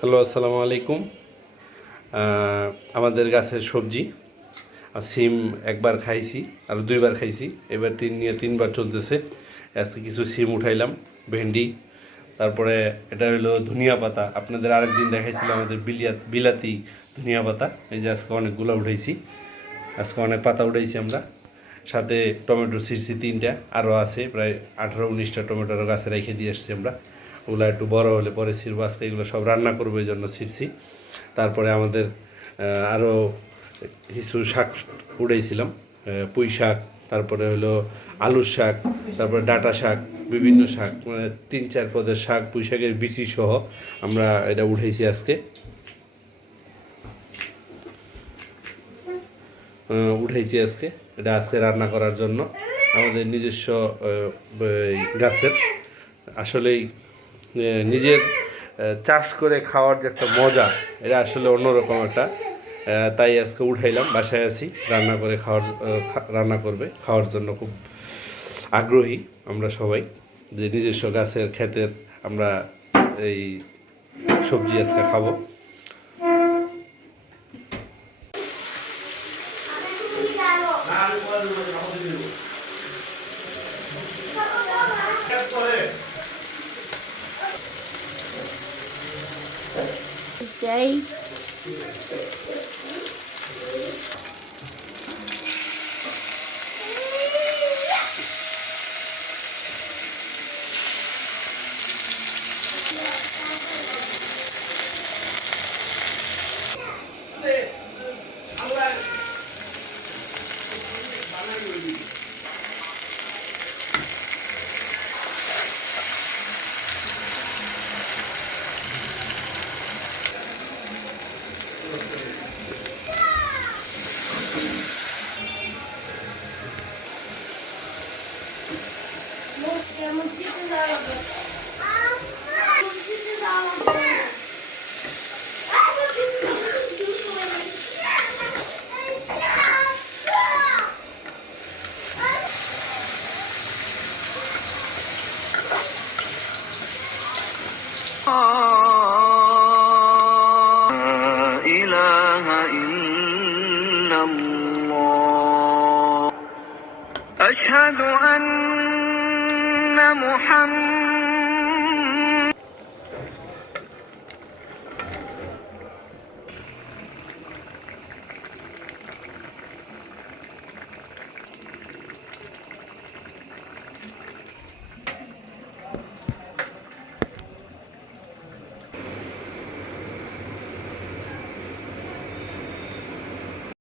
Hello, আসসালামু আলাইকুম। আমাদের গাছের সবজি সিম একবার খাইছি আর দুইবার খাইছি, এবার তিনবার চলতেছে। আজকে কিছু সিম উঠাইলাম, ভেন্ডি, তারপরে এটা হলো ধনিয়া পাতা। আপনাদের আরেকদিন দেখাইছিল আমাদের বিলাতি ধনিয়া পাতা, এই যে আজকে অনেকগুলো উঠাইছি। আজকে অনেক পাতা উঠাইছি আমরা। সাথে টমেটো ছিঁড়ছি তিনটা, আরও আছে প্রায় 18-19টা টমেটোর গাছে রেখে দিয়ে এসছি আমরা। ওগুলো একটু বড় হলে পরে ছিঁড়বো, আজকে এগুলো সব রান্না করবো এই জন্য ছিঁড়ছি। তারপরে আমাদের আরও কিছু শাক উড়াইছিলাম, পুঁই শাক, তারপরে হলো আলুর শাক, তারপরে ডাঁটা শাক, বিভিন্ন শাক, মানে 3-4 পদের শাক, পুঁই শাকের বিচি সহ আমরা এটা উঠাইছি আজকে। এটা আজকে রান্না করার জন্য আমাদের নিজস্ব গাছের। আসলেই নিজের চাষ করে খাওয়ার যে একটা মজা, এটা আসলে অন্যরকম একটা। তাই আজকে উঠাইলাম, বাসায় আছি, রান্না করবে খাওয়ার জন্য খুব আগ্রহী আমরা সবাই, যে নিজস্ব গাছের ক্ষেতের আমরা এই সবজি আজকে খাবো। Day. أشهد